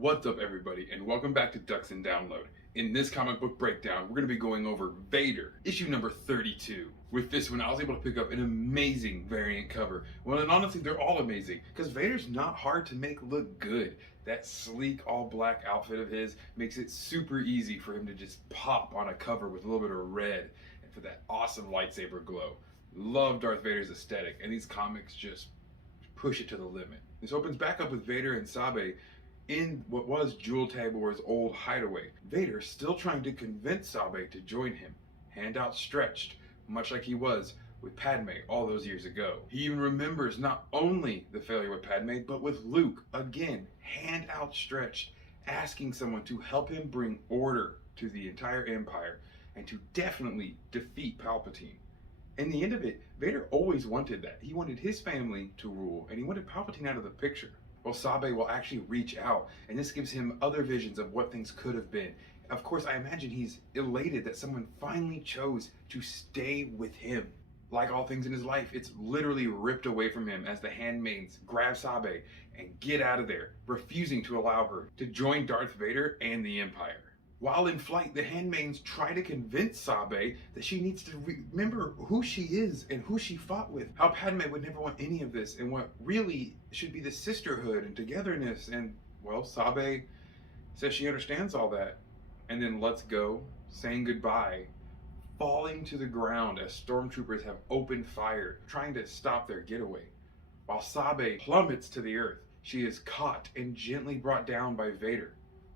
What's up, everybody, and welcome back to Ducks and Download. In this comic book breakdown, we're going to be going over Vader, issue number 32. With this one, I was able to pick up an amazing variant cover. Well, and honestly, they're all amazing, because Vader's not hard to make look good. That sleek, all-black outfit of his makes it super easy for him to just pop on a cover with a little bit of red, and for that awesome lightsaber glow. Love Darth Vader's aesthetic, and these comics just push it to the limit. This opens back up with Vader and Sabe in what was Jewel Tabor's old hideaway. Vader still trying to convince Sabe to join him, hand outstretched, much like he was with Padme all those years ago. He even remembers not only the failure with Padme, but with Luke, again, hand outstretched, asking someone to help him bring order to the entire Empire and to definitely defeat Palpatine. In the end of it, Vader always wanted that. He wanted his family to rule, and he wanted Palpatine out of the picture. Well, Sabe will actually reach out, and this gives him other visions of what things could have been. Of course, I imagine he's elated that someone finally chose to stay with him. Like all things in his life, it's literally ripped away from him as the handmaids grab Sabe and get out of there, refusing to allow her to join Darth Vader and the Empire. While in flight, the handmaids try to convince Sabe that she needs to remember who she is and who she fought with. How Padme would never want any of this, and what really should be the sisterhood and togetherness. And, well, Sabe says she understands all that, and then lets go, saying goodbye, falling to the ground as stormtroopers have opened fire, trying to stop their getaway. While Sabe plummets to the earth, she is caught and gently brought down by Vader.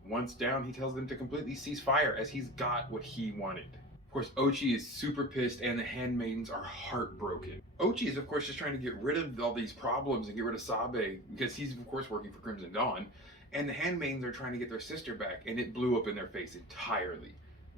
Once down, he tells them to completely cease fire as he's got what he wanted. Of course, Ochi is super pissed and the handmaidens are heartbroken. Ochi is, of course, just trying to get rid of all these problems and get rid of Sabe because he's, of course, working for Crimson Dawn. And the handmaidens are trying to get their sister back, and it blew up in their face entirely.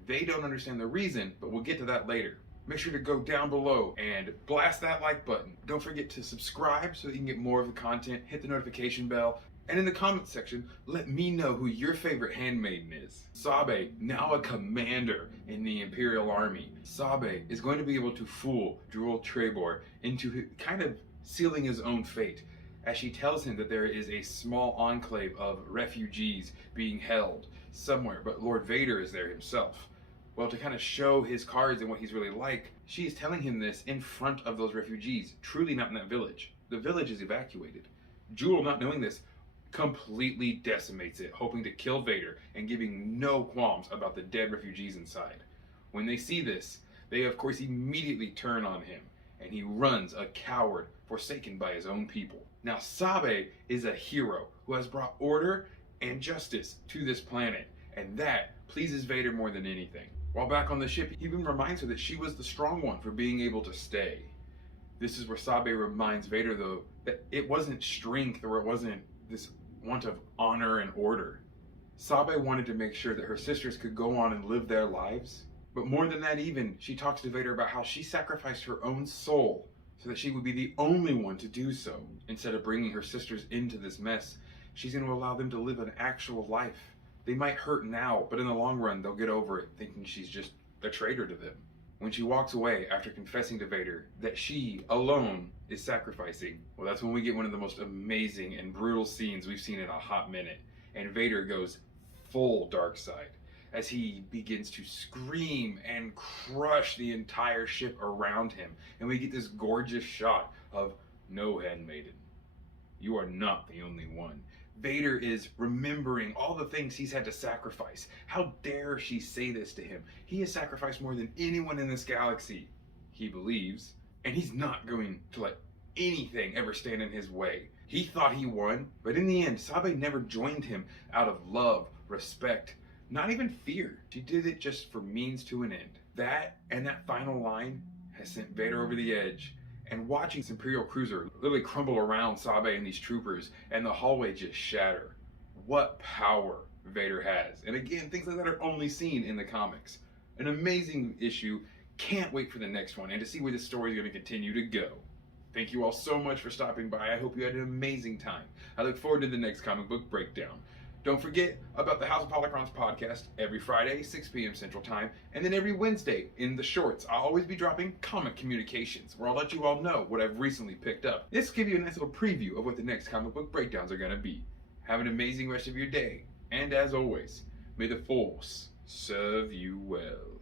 They don't understand the reason, but we'll get to that later. Make sure to go down below and blast that like button. Don't forget to subscribe so that you can get more of the content. Hit the notification bell. And in the comment section, let me know who your favorite handmaiden is. Sabe, now a commander in the Imperial Army. Sabe is going to be able to fool Jewel Tabor into kind of sealing his own fate, as she tells him that there is a small enclave of refugees being held somewhere, but Lord Vader is there himself. Well, to kind of show his cards and what he's really like, she is telling him this in front of those refugees, truly not in that village. The village is evacuated. Jewel, not knowing this, completely decimates it, hoping to kill Vader and giving no qualms about the dead refugees inside. When they see this, they of course immediately turn on him, and he runs a coward, forsaken by his own people. Now Sabe is a hero who has brought order and justice to this planet, and that pleases Vader more than anything. While back on the ship, he even reminds her that she was the strong one for being able to stay. This is where Sabe reminds Vader, though, that it wasn't strength or it wasn't this want of honor and order. Sabe wanted to make sure that her sisters could go on and live their lives. But more than that even, she talks to Vader about how she sacrificed her own soul so that she would be the only one to do so. Instead of bringing her sisters into this mess, she's going to allow them to live an actual life. They might hurt now, but in the long run, they'll get over it, thinking she's just a traitor to them. When she walks away after confessing to Vader that she alone is sacrificing, well, that's when we get one of the most amazing and brutal scenes we've seen in a hot minute. And Vader goes full dark side as he begins to scream and crush the entire ship around him. And we get this gorgeous shot of, "No, handmaiden, you are not the only one." Vader is remembering all the things he's had to sacrifice. How dare she say this to him? He has sacrificed more than anyone in this galaxy, he believes, and he's not going to let anything ever stand in his way. He thought he won, but in the end, Sabe never joined him out of love, respect, not even fear. She did it just for means to an end. That and that final line has sent Vader over the edge. And watching this Imperial cruiser literally crumble around Sabe and these troopers, and the hallway just shatter. What power Vader has. And again, things like that are only seen in the comics. An amazing issue. Can't wait for the next one and to see where this story is going to continue to go. Thank you all so much for stopping by. I hope you had an amazing time. I look forward to the next comic book breakdown. Don't forget about the House of Holocrons podcast every Friday, 6 p.m. Central Time, and then every Wednesday in the shorts, I'll always be dropping comic communications, where I'll let you all know what I've recently picked up. This will give you a nice little preview of what the next comic book breakdowns are going to be. Have an amazing rest of your day. And as always, may the Force serve you well.